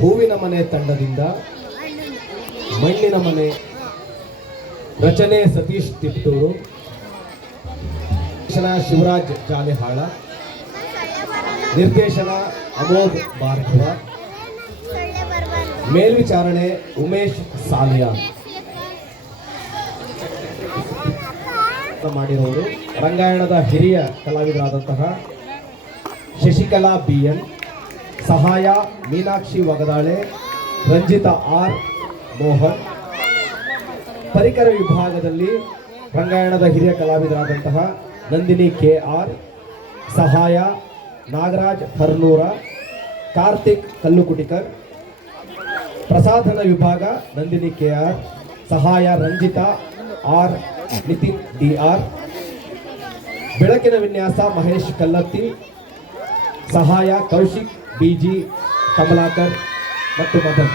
ಹೂವಿನ ಮನೆ ತಂಡದಿಂದ ಮಣ್ಣಿನ ಮನೆ ರಚನೆ ಸತೀಶ್ ತಿಪ್ಟೂರು, ಶಿವರಾಜ್ ಜಾಲಿಹಾಳ, ನಿರ್ದೇಶನ ಅಮೋಘ್ ಭಾರ್ಗವ, ಮೇಲ್ವಿಚಾರಣೆ ಉಮೇಶ್ ಸಾಲಿಯಾ. ಮಾಡಿರುವುದು ರಂಗಾಯಣದ ಹಿರಿಯ ಕಲಾವಿದರಾದಂತಹ ಶಶಿಕಲಾ BN, ಸಹಾಯ ಮೀನಾಕ್ಷಿ ವಗದಾಳೆ, ರಂಜಿತಾ R, ಮೋಹನ್. ಪರಿಕರ ವಿಭಾಗದಲ್ಲಿ ರಂಗಾಯಣದ ಹಿರಿಯ ಕಲಾವಿದರಾದಂತಹ ನಂದಿನಿ KR, ಸಹಾಯ ನಾಗರಾಜ್ ಹರ್ನೂರ, ಕಾರ್ತಿಕ್ ಕಲ್ಲುಕುಟಿಕರ್. ಪ್ರಸಾಧನ ವಿಭಾಗ ನಂದಿನಿ KR, ಸಹಾಯ ರಂಜಿತಾ R, ನಿತಿನ್ DR. ಬೆಳಕಿನ ವಿನ್ಯಾಸ ಮಹೇಶ್ ಕಲ್ಲತ್ತಿ, ಸಹಾಯ ಕೌಶಿಕ್ BG, ಕಮಲಾಕರ್ ಮತ್ತು ಮದನ್.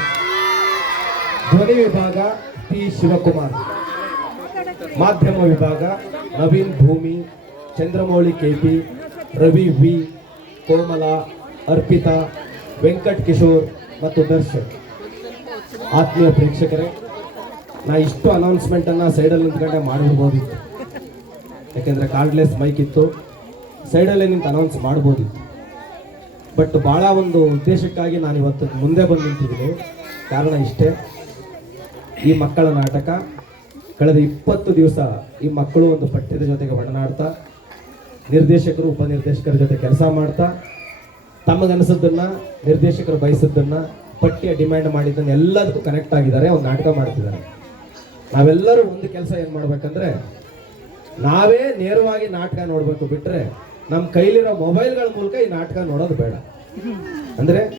ಧ್ವನಿ ವಿಭಾಗ P ಶಿವಕುಮಾರ್. ಮಾಧ್ಯಮ ವಿಭಾಗ ನವೀನ್ ಭೂಮಿ, ಚಂದ್ರಮೌಳಿ KP, ರವಿ V, ಕೋಮಲಾ, ಅರ್ಪಿತಾ, ವೆಂಕಟ್ ಕಿಶೋರ್ ಮತ್ತು ದರ್ಶನ್. ಆತ್ಮೀಯ ಪ್ರೇಕ್ಷಕರೇ, ನಾ ಇಷ್ಟು ಅನೌನ್ಸ್ಮೆಂಟನ್ನು ಸೈಡಲ್ಲಿ ನಿಂತ್ಕೊಂಡೆ ಮಾಡಿರ್ಬೋದಿತ್ತು, ಯಾಕೆಂದರೆ ಕಾರ್ಡ್ಲೆಸ್ ಮೈಕ್ ಇತ್ತು, ಸೈಡಲ್ಲೇ ನಿಂತು ಅನೌನ್ಸ್ ಮಾಡ್ಬೋದಿತ್ತು. ಬಟ್ ಭಾಳ ಒಂದು ಉದ್ದೇಶಕ್ಕಾಗಿ ನಾನು ಇವತ್ತು ಮುಂದೆ ಬಂದು ನಿಂತಿದ್ದೀನಿ. ಕಾರಣ ಇಷ್ಟೇ, ಈ ಮಕ್ಕಳ ನಾಟಕ ಕಳೆದ 20 ದಿವಸ ಈ ಮಕ್ಕಳು ಒಂದು ಪಠ್ಯದ ಜೊತೆಗೆ ಒಡನಾಡ್ತಾ, ನಿರ್ದೇಶಕರು ಉಪನಿರ್ದೇಶಕರ ಜೊತೆ ಕೆಲಸ ಮಾಡ್ತಾ, ತಮಗನಿಸೋದನ್ನು ನಿರ್ದೇಶಕರು ಬಯಸಿದ್ದನ್ನು ಪಠ್ಯ ಡಿಮ್ಯಾಂಡ್ ಮಾಡಿದ್ದನ್ನು ಎಲ್ಲದಕ್ಕೂ ಕನೆಕ್ಟ್ ಆಗಿದ್ದಾರೆ, ಒಂದು ನಾಟಕ ಮಾಡ್ತಿದ್ದಾರೆ. ನಾವೆಲ್ಲರೂ ಒಂದು ಕೆಲಸ ಏನು ಮಾಡ್ಬೇಕಂದ್ರೆ, ನಾವೇ ನೇರವಾಗಿ ನಾಟಕ ನೋಡಬೇಕು, ಬಿಟ್ಟರೆ ನಮ್ಮ ಕೈಲಿರೋ ಮೊಬೈಲ್ಗಳ ಮೂಲಕ ಈ ನಾಟಕ ನೋಡೋದು ಬೇಡ. ಅಂದರೆ